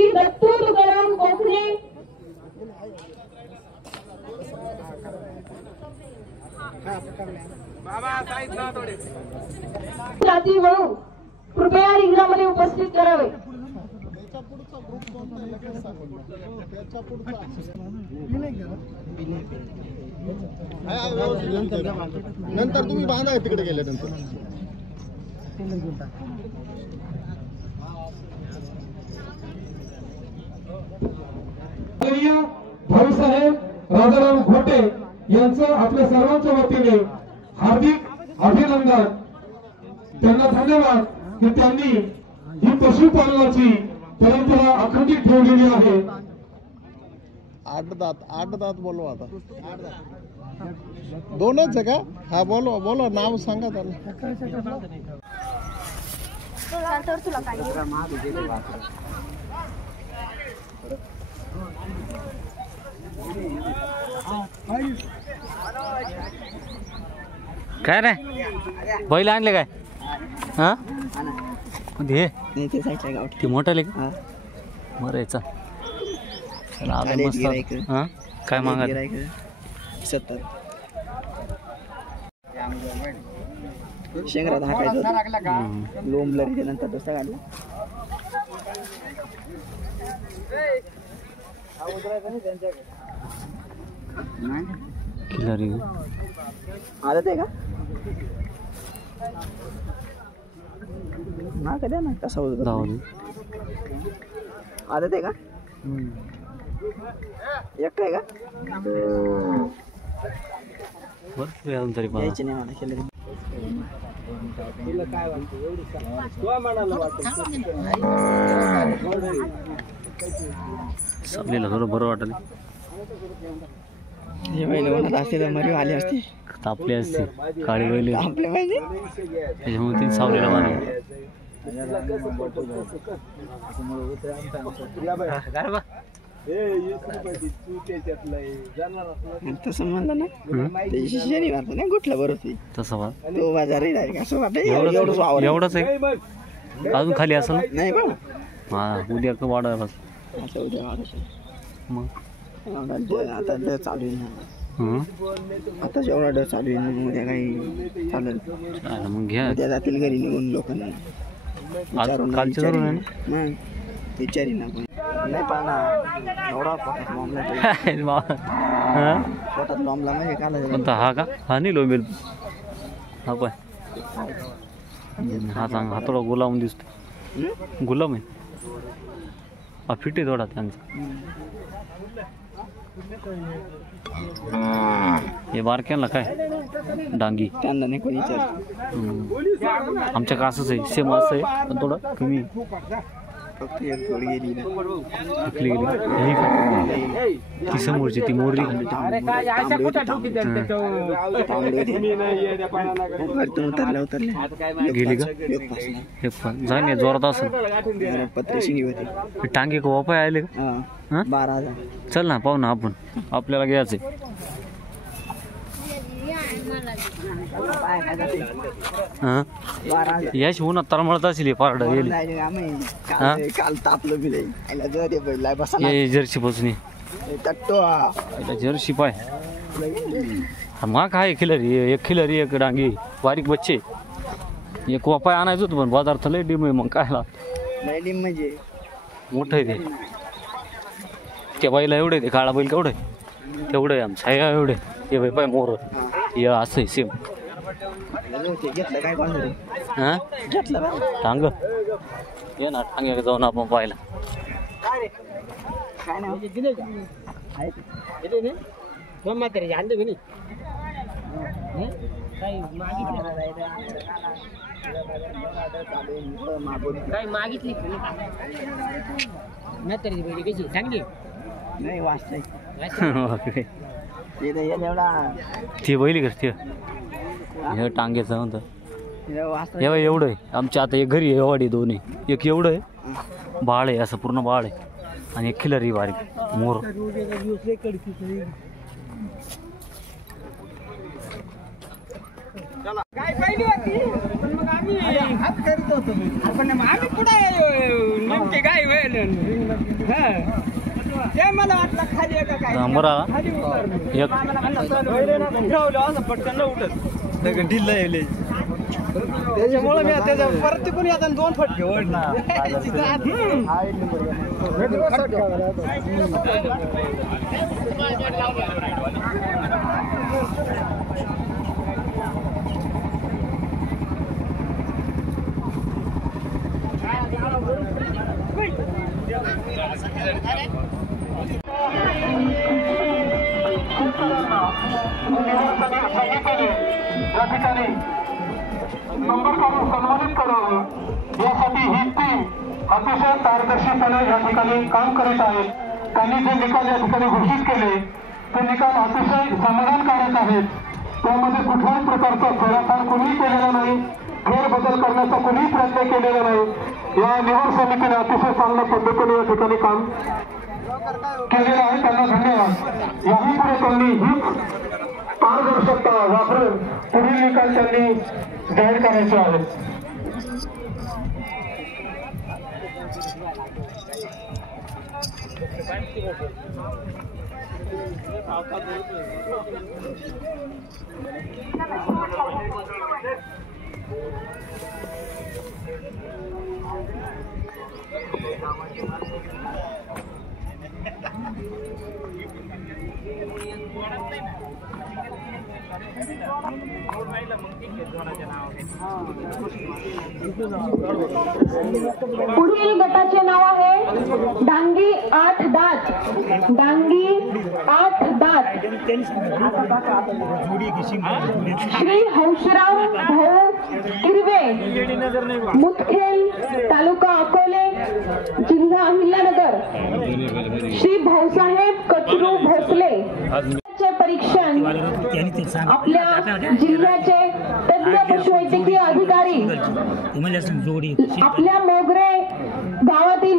श्री दत्तू तुकाराम कोकणे जाती म्हणून कृपया रिंगणामध्ये उपस्थित करावे. नंतर तुम्ही बांधा तिकडे गेल्यानंतर. भाऊसाहेब राजाराम घोटे यांचं आपल्या सर्वांच्या वतीने हार्दिक अभिनंदन. त्यांना धन्यवाद की त्यांनी ही पशुपालनाची परंपरा अखंडित ठेवलेली आहे. आठ दात बोलवा आता. दोनच आहे का? हा बोलवा बोलवा नाव सांगा त्याला. काय रे बैल आणले काय? हा हे ते मोठं ले का मरायचा मस्त. हा काय मागा 70 शेंगरात हाकायचं लोंबला नंतर दुसरा काढला. खिलारी आदत आहे का ना? कधी ना कसा होत आदत आहे का? एक आहे का? बरं तरी यायची नाही मला खिलारी. सबलीला थोडं बरं वाटलं. हे बैल म्हणत असते तर मरी आली असते, तापली असते काळी बैल आपले पाहिजे त्याच्यामुळे तीन सावलीला मारली. तसं म्हणलं ना शनिवार नाही कुठलं बरोबर तसं तो बाजार असं वाटत. एवढंच आहे अजून खाली असं ना? नाही पण हा उद्या वाढायला असं उद्या मग आता डर चालू आहे ना. आता जेवढा डर चालू आहे ना उद्या काही चालेल मग घ्या. उद्या जातील घरी निघून लोकांना कालच्या धरून आहे ना मग विचारी ना पण नाही पाहणार एवढा पोटात बॉम्बला पोटात बॉम्बला म्हणजे काला कोणता हा का? हा नाही लोंबेल हा पाय हा चांगला हा थोडा गुलाम दिसतो. गुलाम आहे हा फिट आहे थोडा त्यांचा. हे बारक्यांना काय डांगी त्यांना नाही कोणी विचार. आमच्या का असंच आहे सेम असं आहे पण थोडं कमी. फक्त एक थोडी गेली गेली ही का ती समोरची ती मोरली गेली का? हे पण जाणे जोरात असं पत्रेशिंगी होती. टांगे का वापाय आले का? 12,000. चल ना पाहू ना आपण आपल्याला घ्यायचंय. हा याशी उन्हात तरमळत असेल पारड गेली. काल तापलं बी नाही जर्सी पोचणी जर्सी पाय मग काय खिलरी एक खिलरी एक डांगी बारीक बच्चे एक वापाय आणायचं होतं पण बाजार लय डिम आहे. मग काय म्हणजे मोठं आहे ते. त्या बाईला एवढे ते काळा बैल केवढं तेवढं आहे आमचं आहे एवढे. हे बाई पाय मोर हे असं आहे सेम. घेतलं काय हा घेतलं टांग ये ना टांग्या जाऊन आपण पाहायला. काय नाही मागितली चांगली नाही वाचतंय ती बैली करते हे टांग्याचं म्हणतं. हे बाई एवढं आहे आमच्या आता एक घरी आहे वाडी दोन्ही. एक एवढं आहे बाळ आहे असं पूर्ण बाळ आहे आणि एक खिलरी बारीक मोर. काय पहिली होती पण मग आम्ही आपण आम्ही कुठे नेमके काय ते मला वाटलं खाली आहे का काय बरा खाली एक असं पटकन उठत ढिल्ला येले त्याच्यामुळे मी त्याच्या परत तिकून आता 2 फटके ओढणार या ठिकाणी नंबर काढून सन्मानित करावं यासाठी ही टीम अतिशय पारदर्शीपणे या ठिकाणी काम करीत आहे. त्यांनी जे निकाल या ठिकाणी घोषित केले ते निकाल अतिशय समाधानकारक आहेत. त्यामध्ये कुठल्याही प्रकारचा फेरफार कोणीही केलेला नाही, फेरबदल करण्याचा कोणीही प्रयत्न केलेला नाही. या निवड समितीने अतिशय चांगल्या पद्धतीने या ठिकाणी काम केलेलं आहे. त्यांना धन्यवाद. याही पुढे त्यांनी हीच पारदर्शकता वापरून पुढील निकाल त्यांनी जाहीर करायचे आहेत. पुढील गटाचे नाव आहे डांगी 8 दात. डांगी 8 दात श्री हंसराव भाऊ किरवे, मुदखेल, तालुका अकोले, जिल्हा अहिल्यानगर. श्री भाऊसाहेब कचरू भोसले चे परीक्षण आपल्या जिल्ह्याचे तज्ञ पशुवैद्यकीय अधिकारी आपल्या मोगरे गावातील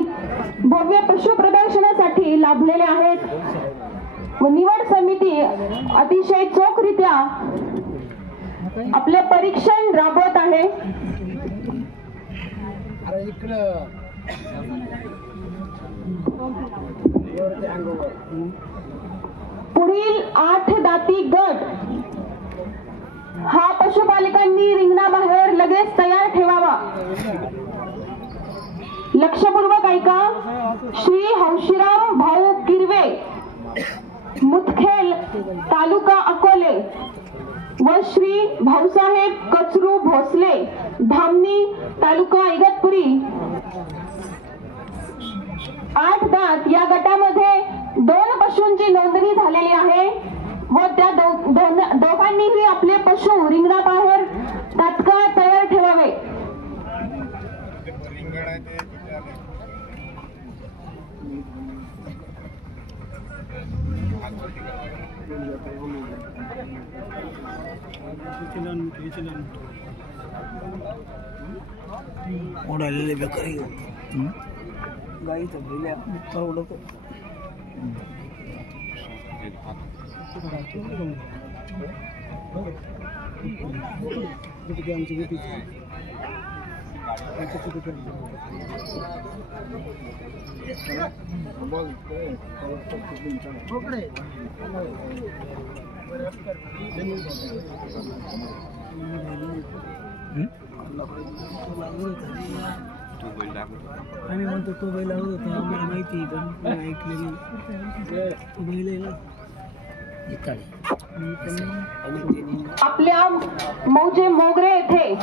भव्य पशु प्रदर्शनासाठी लाभलेले आहेत व निवड समिती अतिशय चोखरित्या आपले परीक्षण राबवत आहे. पुढील 8 दाती गट हा पशुपालकांनी रिंगणाबाहेर लगेच तयार ठेवावा. लक्षपूर्वक ऐका. श्री हंशीराम भाऊ किरवे, मुदखेल, तालुका अकोले व श्री भाऊसाहेब कचरू भोसले, धामणी, तालुका इगतपुरी. 8 दात या गटामध्ये 2 पशूंची नोंदणी झालेली आहे व त्या दोघांनीही आपले पशु रिंगणाबाहेर तात्काळ तयार ठेवावे. ओढालेले बेकारी गाईचं बैल्या परवडत आम्ही म्हणतो तो बैल होता आम्हाला माहिती पण ऐकलेली तो बैल आपल्या मौजे मोगरे येथे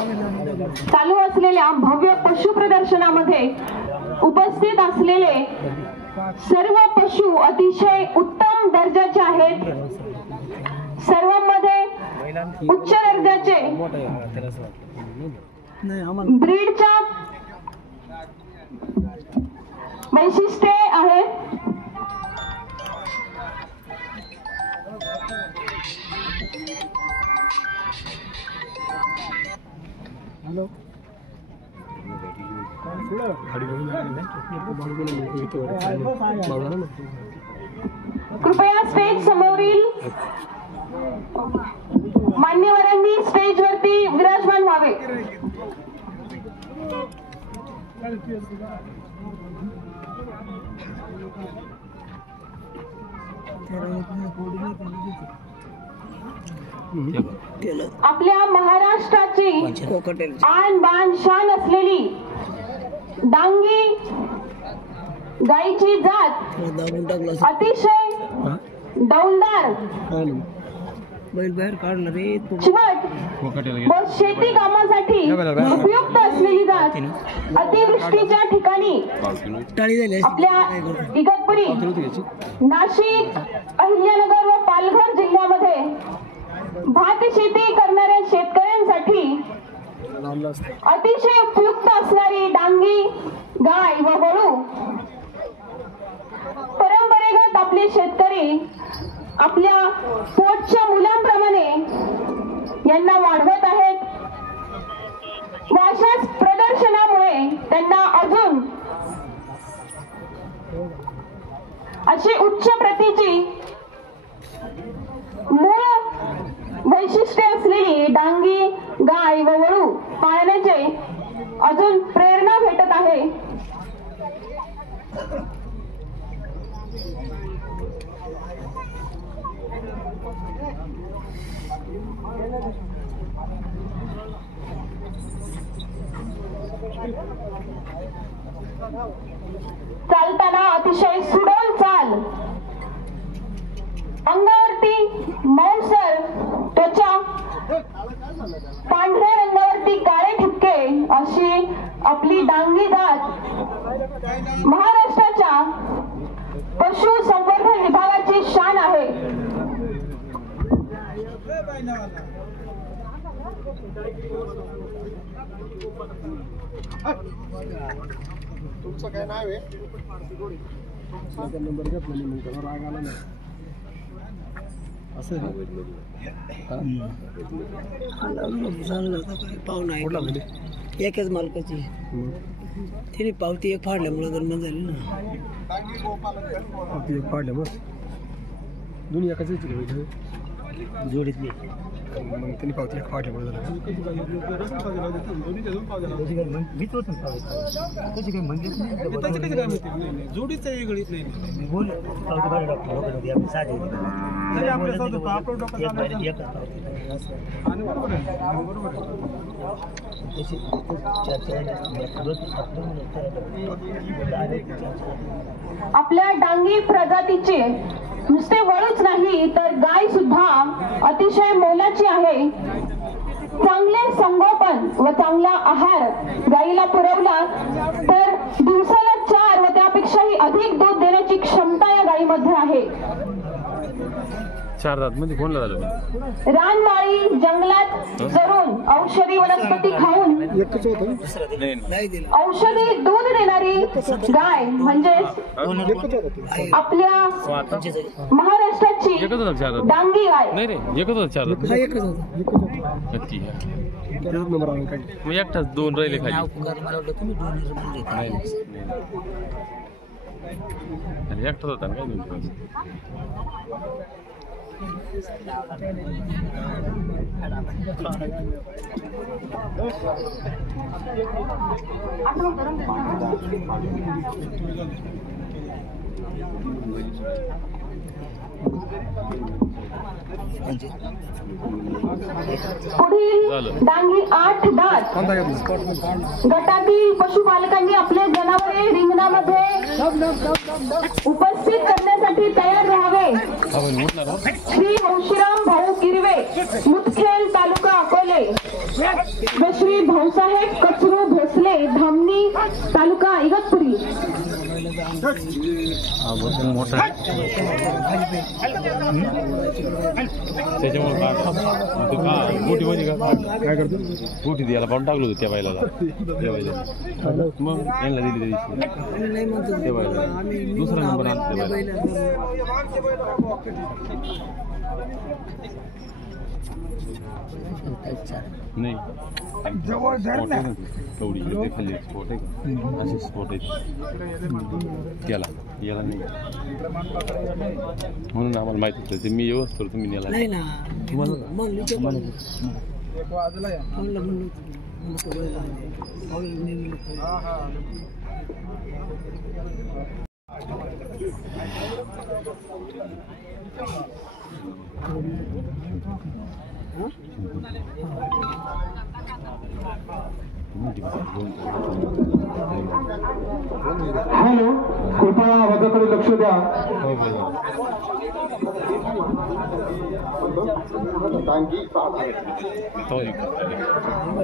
चालू असलेल्या भव्य पशु प्रदर्शनामध्ये उपस्थित असलेले सर्व पशु अतिशय उत्तम दर्जाचे आहेत. सर्वांमध्ये उच्च दर्जाचे ब्रीडच्या वैशिष्ट्ये आहेत. कृपया स्टेज समोरील मान्यवरांनी स्टेजवरती विराजमान व्हावे. आपल्या महाराष्ट्राची आन बान शान असलेली डांगी गायीची जात अतिशय डौलदार चिमट व शेती कामासाठी उपयुक्त असलेली जात अतिवृष्टीच्या ठिकाणी आपल्या इगतपुरी, नाशिक, अहिल्यानगर व पालघर जिल्ह्यामध्ये भात शेती करणाऱ्या शेतकऱ्यांसाठी अतिशय उपयुक्त असणारी डांगी गाय व वळू परंपरेगत आपले शेतकरी आपल्या पोटच्या मुलांप्रमाणे यांना वाढवत आहेत व अशाच प्रदर्शनामुळे त्यांना अजून अशी उच्च प्रतीची मूळ वैशिष्ट्ये असलेली डांगी गाय व वळू पाळण्याचे अजून प्रेरणा भेटत आहे. चालताना अतिशय सुडोल चाल, अंगावरती मौसर त्वचा, पांढऱ्या रंगावरती काळे ठिपके अशी आपली डांगी जात महाराष्ट्राच्या पशु संवर्धन विभागाची शान आहे. तुमचं काय नाव आहे? नंबर घेतला मी त्याला राग आला नाही. असं पाहुणा आहे एकच मालकाची तिने पावती एक फाडल्यामुळे गरम झाली ना. पावती एक फाडल्यामुळे दोन्ही एकाच जोडीतली मग त्यांनी पावती एक फाडल्यामुळे जोडीच वेगळीच नाही. आपल्या डांगी प्रजातीचे नुसते वळूच नाही तर गाय सुद्धा अतिशय मोलाची आहे. चांगले संगोपन व चांगला आहार गायीला पुरवला तर दिवसाला 4 व त्यापेक्षाही अधिक दूध देण्याची क्षमता या गायीमध्ये आहे. 4 दात मध्ये कोणला झालं? रानमाळी जंगलात चरून औषधी वनस्पती खाऊन औषधी दूध देणारी गाय म्हणजे आपल्या महाराष्ट्राची डांगी गाय. नाही रे, एकच होता 4 दात. एकच होता. नक्की मग एकटाच 2 राहिले खाली. नाही एकटाच होता ना काय दोन. पुढील डांगी 8 दात गटातील पशुपालकांनी आपले जनावरे रिंगणामध्ये उपस्थित करण्यासाठी तयार राहावे. श्री हंशीराम भाऊ किरवे, मुदखेड, तालुका अकोले व श्री भाऊसाहेब कचरू भोसले, धामणी, तालुका इगतपुरी. मोठा त्याच्यामुळे गोटीमध्ये काय करतो गोटी द्यायला पाहून टाकलो होतो त्या बायला मग यांना दिली त्या बायला दुसरा नंबर आणला त्या नाही कवडी खाली स्पॉट आहे का असे स्पॉट आहेत याला याला नाही म्हणून आम्हाला माहिती होतं ते मी येऊच तर तुम्ही नेला नाही ना हॅलो, कृपया आवाजाकडे लक्ष द्या.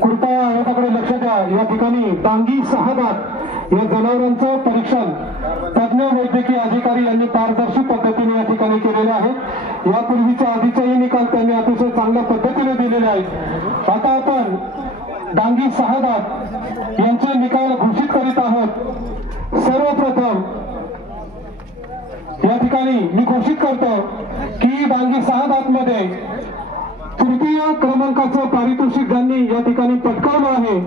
कृपया आवाजाकडे लक्ष द्या. या ठिकाणी टांगी 6 दात या जनावरांचं परीक्षण तज्ञ वैद्यकीय अधिकारी यांनी पारदर्शी पद्धतीने या ठिकाणी केलेले आहे. यापूर्वीचा आधीचाही निकाल त्यांनी अतिशय चांगल्या पद्धतीने दिलेले आहेत. आता आपण डांगी 6 दात यांचे निकाल घोषित करीत आहोत. सर्वप्रथम या ठिकाणी मी घोषित करतो की डांगी 6 दात मध्ये तृतीय क्रमांकाचं पारितोषिक ज्यांनी या ठिकाणी पटकावलं आहे,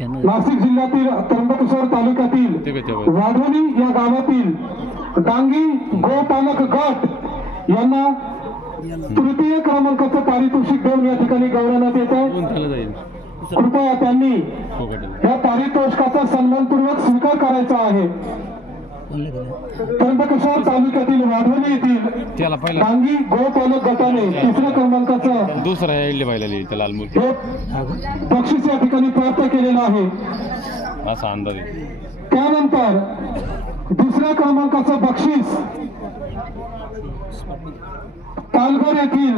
नाशिक जिल्ह्यातील त्र्यंबकेश्वर तालुक्यातील वाढोली या गावातील डांगी गोपालक गट यांना तृतीय क्रमांकाचं पारितोषिक देऊन या ठिकाणी गौरवण्यात येत आहे. कृपया त्यांनी या पारितोषिकाचा सन्मानपूर्वक स्वीकार करायचा आहे. त्र्यंबकेश्वर तालुक्यातील वाढोली येथील डांगी गोपालक गटाने तिसऱ्या क्रमांकाचं बक्षीस या ठिकाणी प्राप्त केलेलं आहे. असा अंदाज. त्यानंतर दुसऱ्या क्रमांकाचं बक्षीस पालघर येथील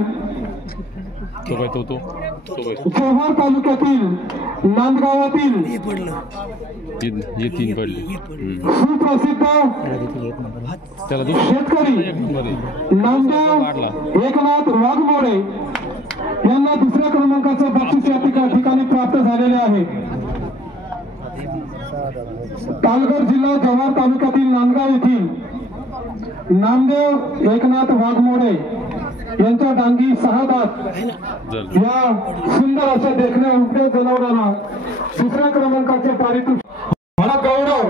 जव्हार तालुक्यातील नांदगावातील सुप्रसिद्ध शेतकरी नामदेव एकनाथ वाघमोडे यांना दुसऱ्या क्रमांकाचं बक्षीस या ठिकाणी प्राप्त झालेले आहे. पालघर जिल्हा जव्हार तालुक्यातील नांदगाव येथील नामदेव एकनाथ वाघमोडे यांच्या डांगी 6 दात या सुंदर अशा देखण्या उमट्या जनावरांना दुसऱ्या क्रमांकाचे पारितोषिक, हा गौरव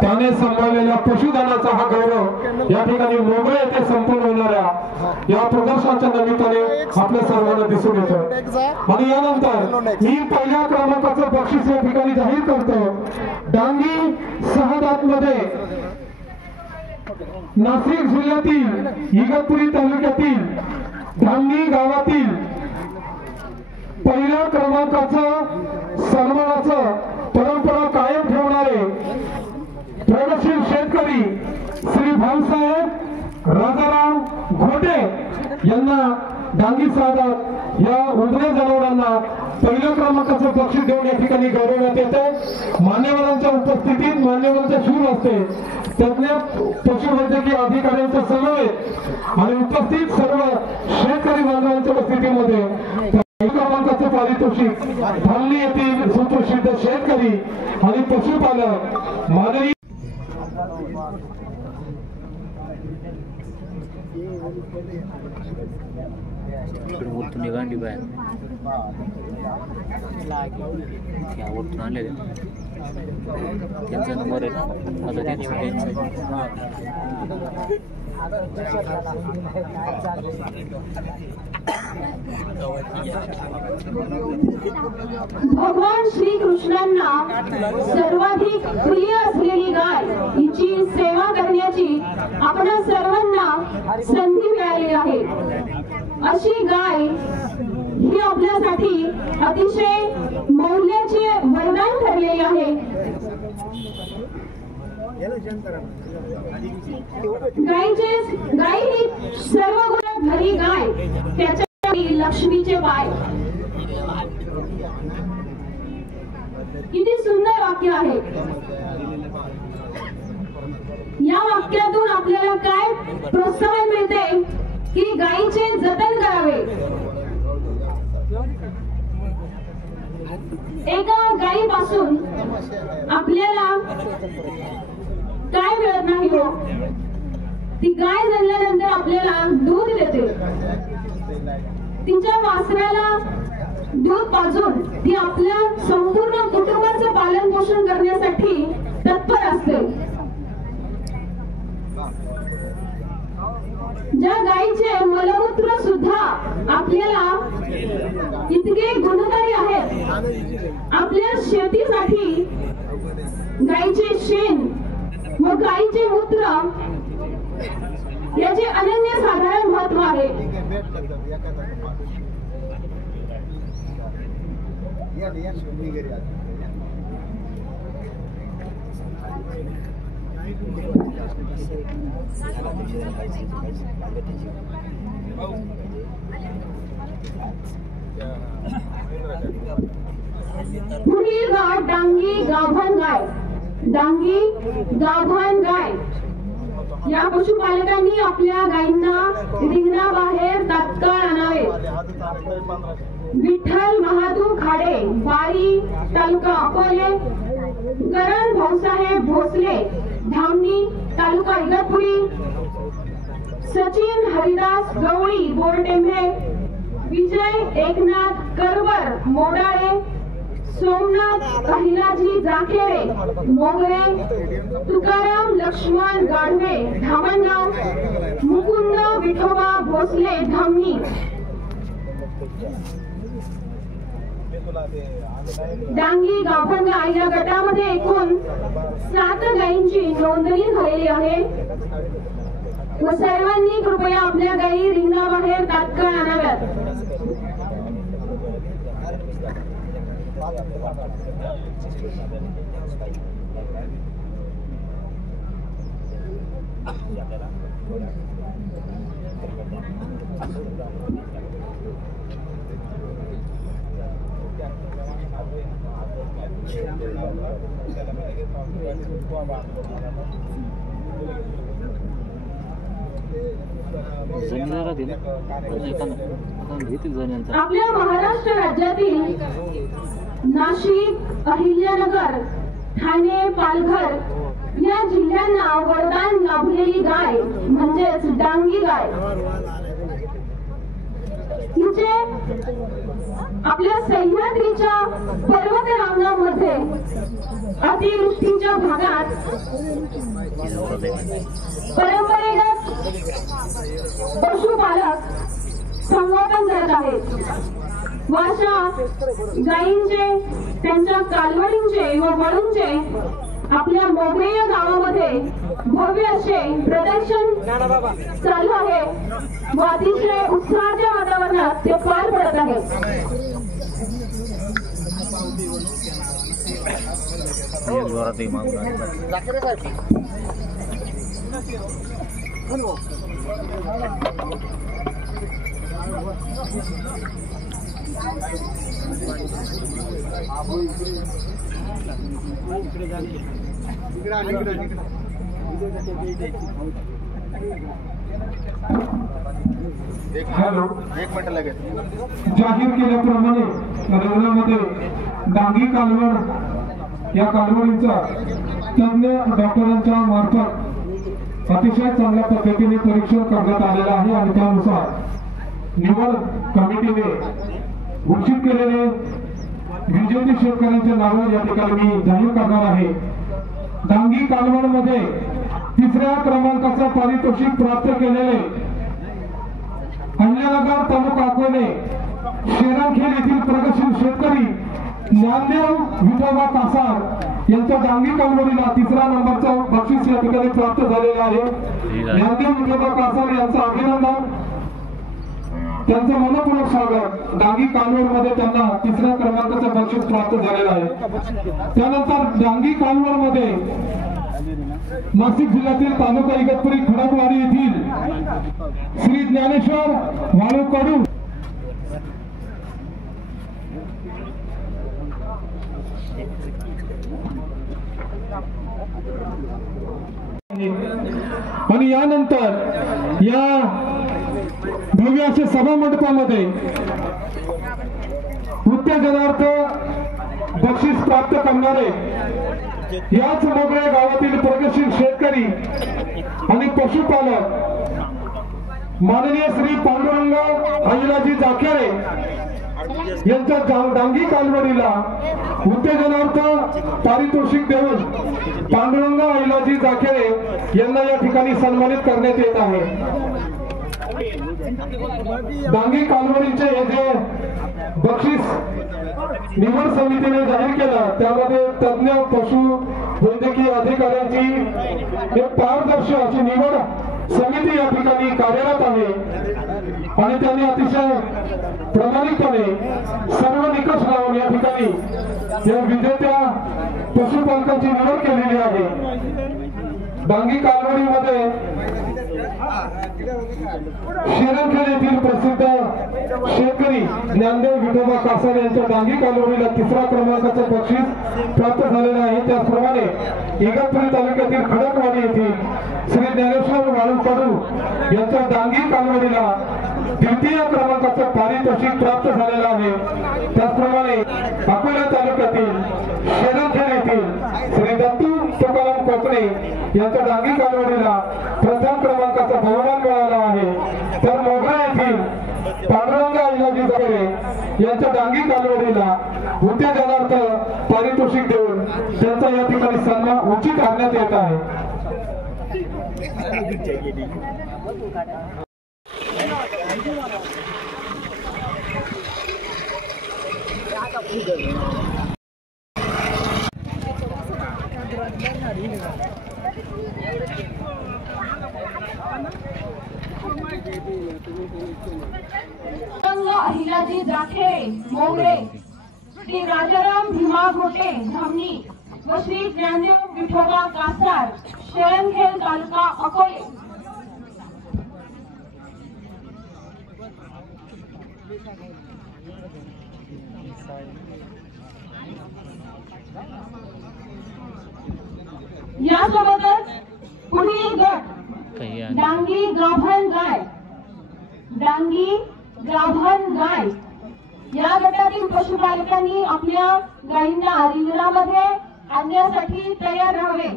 त्याने सांभाळलेल्या पशुधनाचा हा गौरव या ठिकाणी मोगळे येथे संपूर्ण होणाऱ्या या प्रदर्शनाच्या निमित्ताने आपल्या सर्वांना दिसून येतं. आणि यानंतर मी पहिल्या क्रमांकाचं बक्षीस या ठिकाणी जाहीर करतो. डांगी 6 दात मध्ये नाशिक जिल्ह्यातील इगतपुरी तालुक्यातील धांगी गावातील पहिल्या क्रमांकाचं सन्मानाचं परंपरा कायम ठेवणारे प्रगतशील शेतकरी श्री भाऊसाहेब राजाराम घोटे यांना डांगी 6 दात या उभ्या जनावरांना पहिल्या क्रमांकाचं बक्षीस देऊन या ठिकाणी गौरवण्यात येते. मान्यवरांच्या उपस्थितीत मान्यवरांच्या शूर असते, त्यातल्या पशुवैद्यकीय अधिकाऱ्यांचा समवेत आणि उपस्थित सर्व शेतकरी बांधवांच्या उपस्थितीमध्ये पहिल्या क्रमांकाचं पारितोषिक धामणी येथील सुप्रसिद्ध शेतकरी आणि पशुपालक माननीय वरतून गांडी बाहेर वरतून आणले त्यांचा नंबर आहे. आता त्यांचं भगवान श्री कृष्णांना सर्वाधिक प्रिय असलेली गाय हिची सेवा करण्याची आपणा सर्वांना संधी मिळाली आहे. अशी गाय ही आपल्यासाठी अतिशय मौल्याचे वरदान ठरलेली आहे. गाय ही सर्व गुणात भरी गाय, त्याच्या लक्ष्मीचे पाय. किती सुंदर वाक्य आहे. या वाक्यातून आपल्याला काय प्रोत्साहन मिळते की गायीचे जतन करावे. एका गायीपासून आपल्याला काय मिळत नाही हो, ती गाय जणल्यानंतर आपल्याला दूध देते. तिच्या वासराला दूध पाजून ती आपल्या संपूर्ण कुटुंबाचं पालन पोषण करण्यासाठी तत्पर असते. ज्या गायीचे मलमूत्र सुद्धा आपल्याला इतके गुणकारी आहेत, आपल्या शेतीसाठी गायीचे शेण व गायीचे मूत्र याचे अनन्यसाधारण महत्व आहे. पुढील गाय डांगी गाभण गाय. डांगी गाभण गाय या पशुपालकांनी आपल्या गायींना रिंगणाबाहेर तात्काळ आणावे. विठ्ठल महादेव खाडे, वारी, तालुका अकोले. करण भाऊसाहेब भोसले, धामणी, तालुका इगतपुरी. सचिन हरिदास गवळी, बोरटेंभे. विजय एकनाथ करवर, मोडाळे. सोमनाथ अहिलाजी जाखेरे, मोगरे. तुकाराम लक्ष्मण गाढवे, धामणगाव. मुकुंद विठोबा भोसले, धामणी. डांगी गाभण गाय या गटामध्ये एकूण 7 गायींची नोंदणी झालेली आहे व सर्वांनी कृपया आपल्या गायी रिंगणाबाहेर तात्काळ आणाव्यात. आपल्या महाराष्ट्र राज्यातील नाशिक, अहिल्यानगर, ठाणे, पालघर या जिल्ह्यांना वरदान लाभलेली गाय म्हणजेच डांगी गाय. हिचे आपल्या सह्याद्रीच्या पर्वत रांगांमध्ये अतिवृष्टीच्या भागात परंपरेगत पशुपालक संवर्धन करत आहेत. व अशा गायींचे, त्यांच्या कालवडींचे व वळूंचे आपल्या मोगरे या गावामध्ये भव्य असे प्रदर्शन चालू आहे व अतिशय उत्साहाच्या वातावरणात ते पार पडत आहे. हॅलो, जाहीर केल्याप्रमाणे रंगणामध्ये डांगी कालवड या कालवडीचा तज्ञ डॉक्टरांच्या मार्फत अतिशय चांगल्या पद्धतीने परीक्षण करण्यात आलेलं आहे आणि त्यानुसार निवड कमिटीने घोषित केलेले विजेते शेतकऱ्यांचे नाव या ठिकाणी मी जाहीर करणार आहे. डांगी कालवड मध्ये 3ऱ्या क्रमांकाचा पारितोषिक प्राप्त केलेले अहिल्यानगर तालुका अकोले शेरणखेड येथील प्रगतशील शेतकरी ज्ञानदेव विठोबा कासार यांच्या डांगी कालवडीला 3रा नंबरचा बक्षीस या ठिकाणी प्राप्त झालेला आहे. ज्ञानदेव विठोबा कासार यांचं अभिनंदन, त्यांचं मनपूर्वक स्वागत. डांगी कालवड मध्ये त्यांना 3ऱ्या क्रमांकाचं बक्षीस प्राप्त झालेलं आहे. त्यानंतर डांगी कालवड मध्ये नाशिक जिल्ह्यातील तालुका इगतपुरी खडकवाडी येथील श्री ज्ञानेश्वर वाळूकडू आणि यानंतर या भव्य असे सभा मंडपामध्ये उत्तेजनार्थ बक्षीस प्राप्त करणारे याच मोगऱ्या गावातील प्रगतशील शेतकरी आणि पशुपालक माननीय श्री पांडुरंग अहिलाजी जाखेरे यांच्या डांगी कालवडीला उत्तेजनार्थ पारितोषिक देऊन पांडुरंग ऐलाजी जाखेरे यांना या ठिकाणी सन्मानित करण्यात येत आहे। डांगी कालवडीचे हे जे बक्षीस निवड समितीने जाहीर केलं त्यामध्ये तज्ञ पशु वैद्यकीय अधिकाऱ्यांची एक पारदर्शी अशी निवड समिती या ठिकाणी कार्यरत आहे आणि त्यांनी अतिशय प्रामाणिकपणे सर्व निकष लावून या ठिकाणी या विजेत्या पशुपालकांची निवड केलेली आहे। डांगी कालवडीमध्ये शिरखेड येथील प्रसिद्ध शेतकरी ज्ञानदेव विठोबा कासार यांच्या डांगी कालवडीला 3रा क्रमांकाचं बक्षीस प्राप्त झालेलं आहे। त्याचप्रमाणे इगतपुरी तालुक्यातील खडकवाडी येथील श्री ज्ञानेश्वर वाळूकडू यांच्या डांगी कालवडीला 2य क्रमांकाचं पारितोषिक प्राप्त झालेलं आहे। त्याचप्रमाणे अकोला तालुक्यातील शिरखेड येथील श्री दत्तू तुकाराम कोकणे यांच्या डांगी कालवडीला 1म क्रमांकाचा बहुमान मिळाला आहे। तर मोगरा येथील पांडुरंग ऐलाजी जाखेरे यांच्या डांगी कालवडीला उत्तेजनार्थ पारितोषिक देऊन त्यांचा या ठिकाणी सन्मान उचित करण्यात येत आहे। अहिलाजी जाखेरे मोगरे, श्री राजाराम भीमा घोटे धामणी व श्री ज्ञानदेव विठोबा कासार शरणखेड तालुका अकोले। यासोबतच पुढील गट डांगी गाभण गाय, डांगी गाभण गाय या गटातील पशुपालकांनी आपल्या गायींना रिंगणामध्ये आणण्यासाठी तयार राहावे।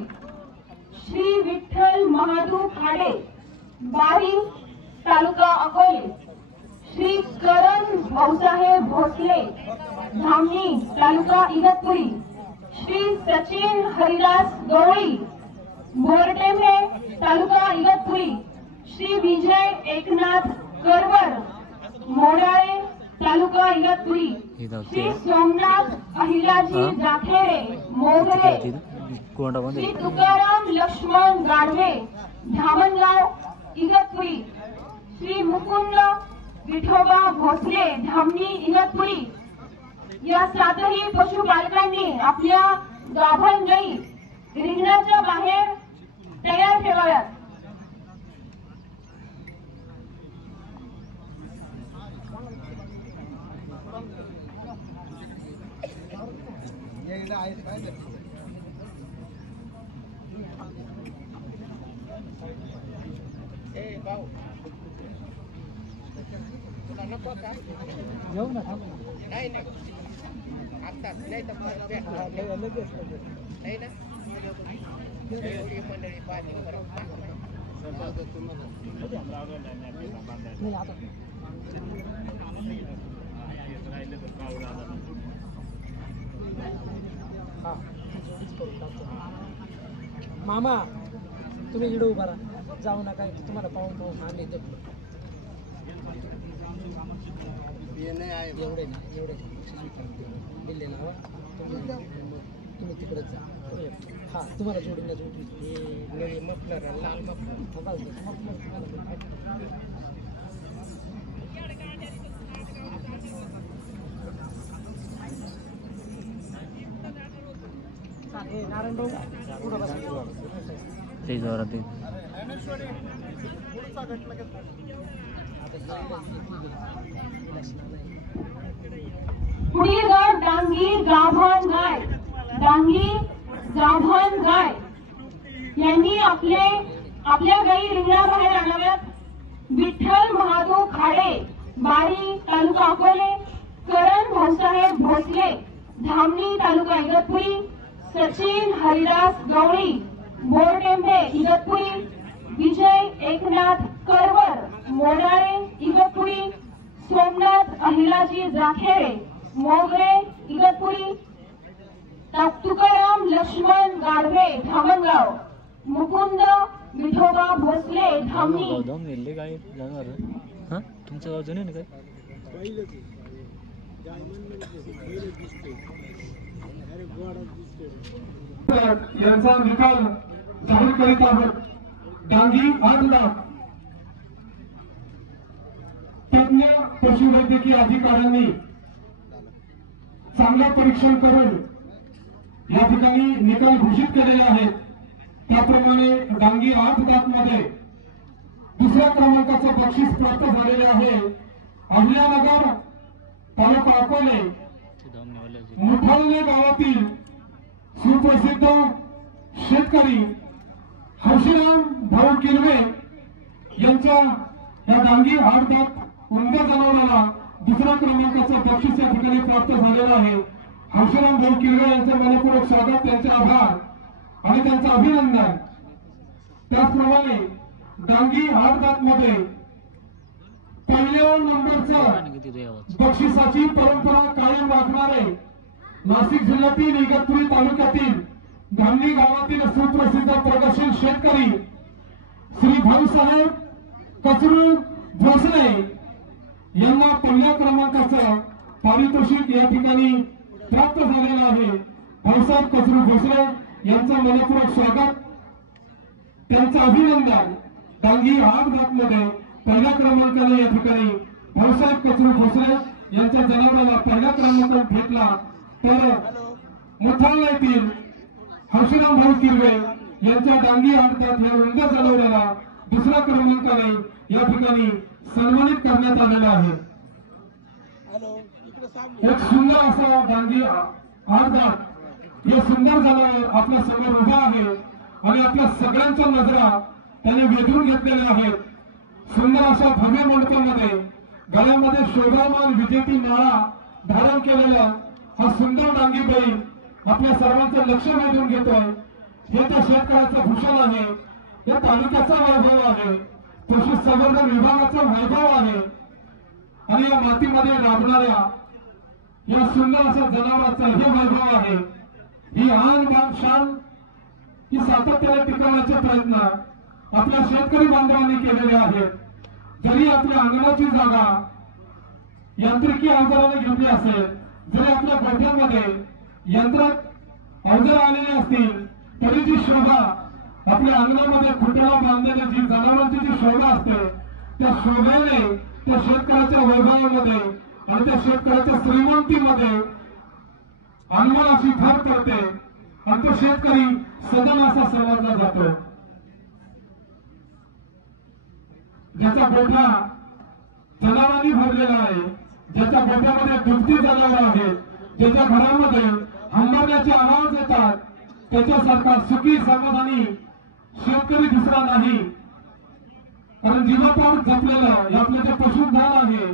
श्री विठ्ठल महादेव खाडे बारी तालुका अकोले, श्री करण भाऊसाहेब भोसले धामणी तालुका इगतपुरी, श्री सचिन हरिदास गवळी बोरटेंबे तालुका इगतपुरी, श्री विजय एकनाथ करवर मोडाळे तालुका इगतपुरी, श्री सोमनाथ अहिलाजी जाखेरे मोगरे, श्री तुकाराम लक्ष्मण गाढवे धामणगाव इगतपुरी, श्री मुकुंद विठोबा भोसले धामणी इगतपुरी या 7ही पशुपालकांनी आपल्या गाभण गायी रिंगणाच्या बाहेर तयार ठेवाव्यात। मामा तुम्ही इकडे उभा राहा, जाऊ नका, तुम्हाला पाहून आले एवढे ना एवढे दिले ना तुम्ही तिकडेच जा। हा तुम्हाला जोडीला जोडी मफलर लाल मफलर नारायण भाऊ पुढे बसा ते जोरात पुढील गट डांगी गाभण गाय, डांगी गाभण गाय यांनी आपल्या गायी रिंगणाबाहेर आणाव्यात। विठ्ठल महादेव खाडे बारी तालुका अकोले, करण भाऊसाहेब भोसले धामणी तालुका इगतपुरी, सचिन हरिदास गवळी बोरटेंबे इगतपुरी, विजय एकनाथ करवर मोडाळे इगतपुरी, सोमनाथ अहिलाजी जाखेडे मोगरे इगतपुरी, तुकाराम लक्ष्मण गाढवे धामणगाव, मुकुंद विठोबा भोसले धामणी, तुमचं गाव जुने ना काय यांचा निकाल जाहीर करीत आहोत. डांगी 8 लाख. तज्ञ पशुवैद्यकीय अधिकाऱ्यांनी चांगलं परीक्षण करून या ठिकाणी निकाल घोषित केलेले आहेत. त्याप्रमाणे डांगी 8 लाख मध्ये दुसऱ्या क्रमांकाचं बक्षीस प्राप्त झालेले आहे. अहिल्यानगर तालुका अकोले मुठाळणे गावातील सुप्रसिद्ध शेतकरी हर्षराम भाऊ किरवे यांच्या या डांगी 8 लाख उंदर जनावराला दुसऱ्या क्रमांकाचं बक्षीस या ठिकाणी प्राप्त झालेलं आहे. हर्षराम भाऊ किरवे यांचं मनपूर्वक स्वागत, त्यांचे आभार आणि त्यांचं अभिनंदन. त्याचप्रमाणे डांगी 8 लाख मध्ये पहिल्या नंबरचं बक्षिसाची परंपरा कायम राखणारे नाशिक जिल्ह्यातील इगतपुरी तालुक्यातील धामणी गावातील सुप्रसिद्ध प्रगतशील शेतकरी श्री भाऊसाहेब कचरू भोसले यांना पहिल्या क्रमांकाचं पारितोषिक या ठिकाणी प्राप्त झालेलं आहे. भाऊसाहेब कचरू भोसले यांचं मनपूर्वक स्वागत, त्यांचं अभिनंदन. डांगी 8 लाख मध्ये पहिल्या क्रमांकाला या ठिकाणी भाऊसाहेब कचरू भोसले यांच्या जनावराला पहिला क्रमांक भेटला. तर मुठाळा येथील हर्षराम भाऊ किरवे यांच्या डांगी 8 लाख या उंदर जनावराला दुसऱ्या क्रमांकाने या ठिकाणी सन्मानित करण्यात आलेलं आहे. एक सुंदर असा डांगी 8 लाख हे सुंदर जनावर आपल्या समोर उभा आहे आणि आपल्या सगळ्यांच्या नजरा त्याने वेधून घेतलेल्या आहेत. सुंदर अशा भव्य मंडपामध्ये गळ्यामध्ये शोभामान विजेती माळा धारण केलेला हा सुंदर डांगी बैल आपल्या सर्वांचं लक्ष वेधून घेतोय. हे त्या शेतकऱ्याचं भूषण आहे, या तालुक्याचा वैभव आहे, पशुसंवर्धन विभागाचा वैभव आहे आणि या मातीमध्ये राबणाऱ्या या सुंदर अशा जनावरांचा हे वैभव आहे. ही आन बान शान ही सातत्याने टिकवण्याचे प्रयत्न आपल्या शेतकरी बांधवांनी केलेले आहेत. जरी आपल्या अंगणाची जागा यांत्रिकी अवजाराने घेतली असेल, जरी आपल्या गोठ्यामध्ये यंत्र अवजार आलेले असतील, तरी जी शोभा आपल्या अंगणामध्ये खुट्याला बांधलेली जी जनावरांची जी शोभा असते, त्या शोभेने त्या शेतकऱ्याच्या वैभवामध्ये आणि त्या शेतकऱ्याच्या श्रीमंतीमध्ये अन्नाची भर करते आणि तो शेतकरी सदन असा समजला जातो. ज्याचा गोठा जनावरांनी भरलेला आहे, ज्याच्या गोठ्यामध्ये दुभती जनावर आहेत, ज्याच्या घरामध्ये हंबरण्याचे आवाज येतात, त्याच्यासारखा सुखी समाधानी शेतकरी दुसरा नाही. कारण जीवापाड जपलेलं आपलं जे पशुधन आहे,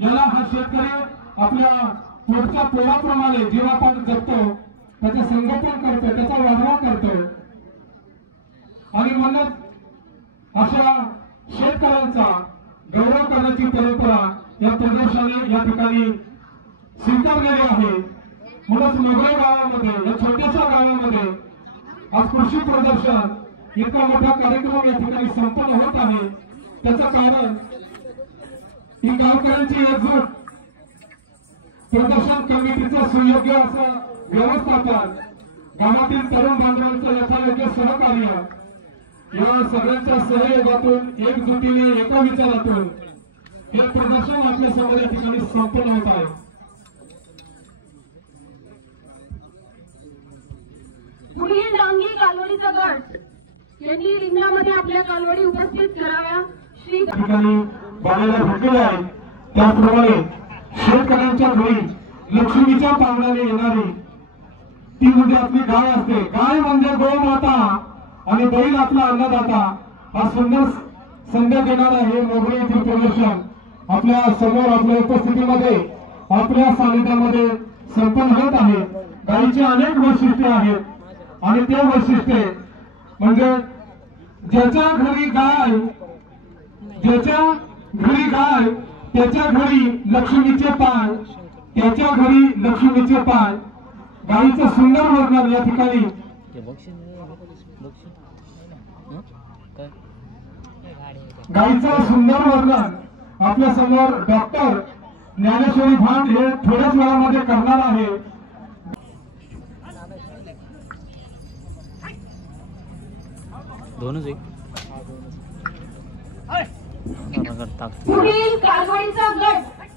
याला हा शेतकरी आपल्या पोटच्या पोळाप्रमाणे जीवापाड जपतो, त्याचे संगोपन करतो, त्याचा वाढवा करतो. आणि म्हणून अशा शेतकऱ्यांचा गौरव करण्याची परंपरा या प्रदर्शनाने या ठिकाणी स्वीकारलेली आहे. म्हणूनच मोगरे गावामध्ये, या छोट्याशा गावामध्ये आज कृषी प्रदर्शन इतका मोठा कार्यक्रम या ठिकाणी संपन्न होत आहे. त्याचं कारण ही गावकऱ्यांची एकजूट, प्रदर्शन कमिटीचं सुयोग्य असं व्यवस्थापन, गावातील तरुण बांधवांचं यथायोग्य सहकार्य, या सगळ्यांच्या सहयोगातून एकजुटीने एका विचारातून हे प्रदर्शन आपल्या समोर या ठिकाणी संपन्न होत आहे. पुढील डांगी कालवडीचा गट यांनी रिंगणामध्ये आपल्या कालवडी उपस्थित कराव्या. श्री ठिकाणी बाळाला भेटलेले आहे. त्याचप्रमाणे शेतकऱ्यांच्या घरी लक्ष्मीच्या पावलाने येणारी ती म्हणजे आपली गाय असते. गाय म्हणजे गोमाता आणि बैल आपला अन्नदाता. हा सुंदर संदेश देणारा हे मोगरे येथील प्रदर्शन आपल्या समोर आपल्या उपस्थितीमध्ये आपल्या सानिध्यामध्ये संपन्न होत आहे. गायीची अनेक वैशिष्ट्ये आहेत आणि ते वैशिष्ट्ये म्हणजे ज्याच्या घरी गाय त्याच्या घरी लक्ष्मीचे पाय, त्याच्या घरी लक्ष्मीचे पाय. गाईचं सुंदर वर्णन या ठिकाणी. गाईचं सुंदर वर्णन आपल्या समोर डॉक्टर ज्ञानेश्वरी भांड हे थोड्याच वेळामध्ये करणार आहे. दोनच आहे. पुढील कालवडीचा गट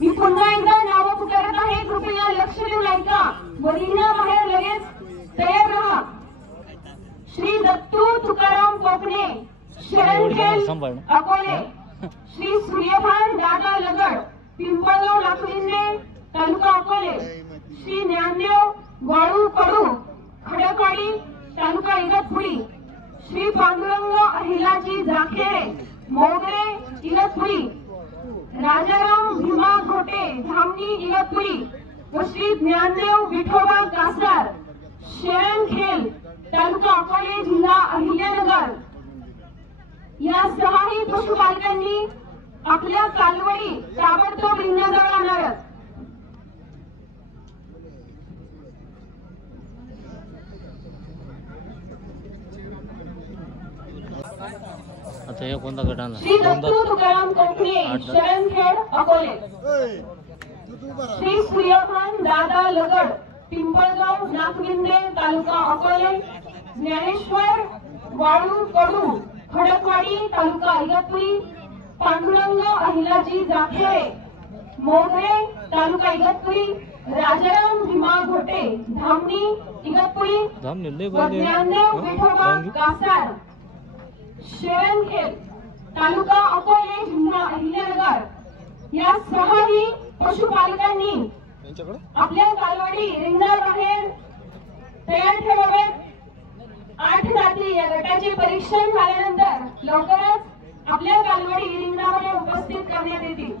मी पुन्हा एकदा नावं पुकारत आहे. कृपया लक्ष देऊन ऐका. वरील बाहेर लगेच तयार राहा. श्री दत्तू तुकाराम कोकणे, शरणखेल अकोले. श्री सूर्यभान दादा लगड, पिंपळगाव लाखुलिंदे, तालुका अकोले. श्री ज्ञानदेव वाळू कडू, खडकवाडी, तालुका इगतपुरी. श्री पांडुरंग अहिलाजी जाखेडे, मोगरे, इगतपुरी. राजाराम भीमा घोटे, धामणी, इगतपुरी. व श्री ज्ञानदेव विठोबा कासार, शरणखेल, तालुका अकोले, जिल्हा अहिल्यानगर. या सहाही पशुपालकांनी आपल्या कालवडी ताबडतोब रिंगणाजवळ आणाव्यात. आता हे कोणता गट आणला? श्री दत्तू तुकाराम कोकणे, शरणखेड अकोले. श्री सूर्यभान दादा लगड, पिंपळगाव नागविंदे, तालुका अकोले. ज्ञानेश्वर वाळू कडू, खडकवाडी, तालुका इगतपुरी. पांडुरंग अहिलाजी जाखेडे, मोगरे, तालुका इगतपुरी. राजाराम भीमा घोटे, धामणी, इगतपुरी. व ज्ञानदेव विठोबा कासार, शरणखेल, तालुका अकोले, जिल्हा अहिल्यानगर. या सहाही पशुपालकांनी आपल्या कालवडी रिंगणाबाहेर तयार ठेवाव्यात. 8 रात्री या गटाचे परीक्षण झाल्यानंतर लवकरच आपल्या कालवडी रिंगणामध्ये उपस्थित करण्यात येतील.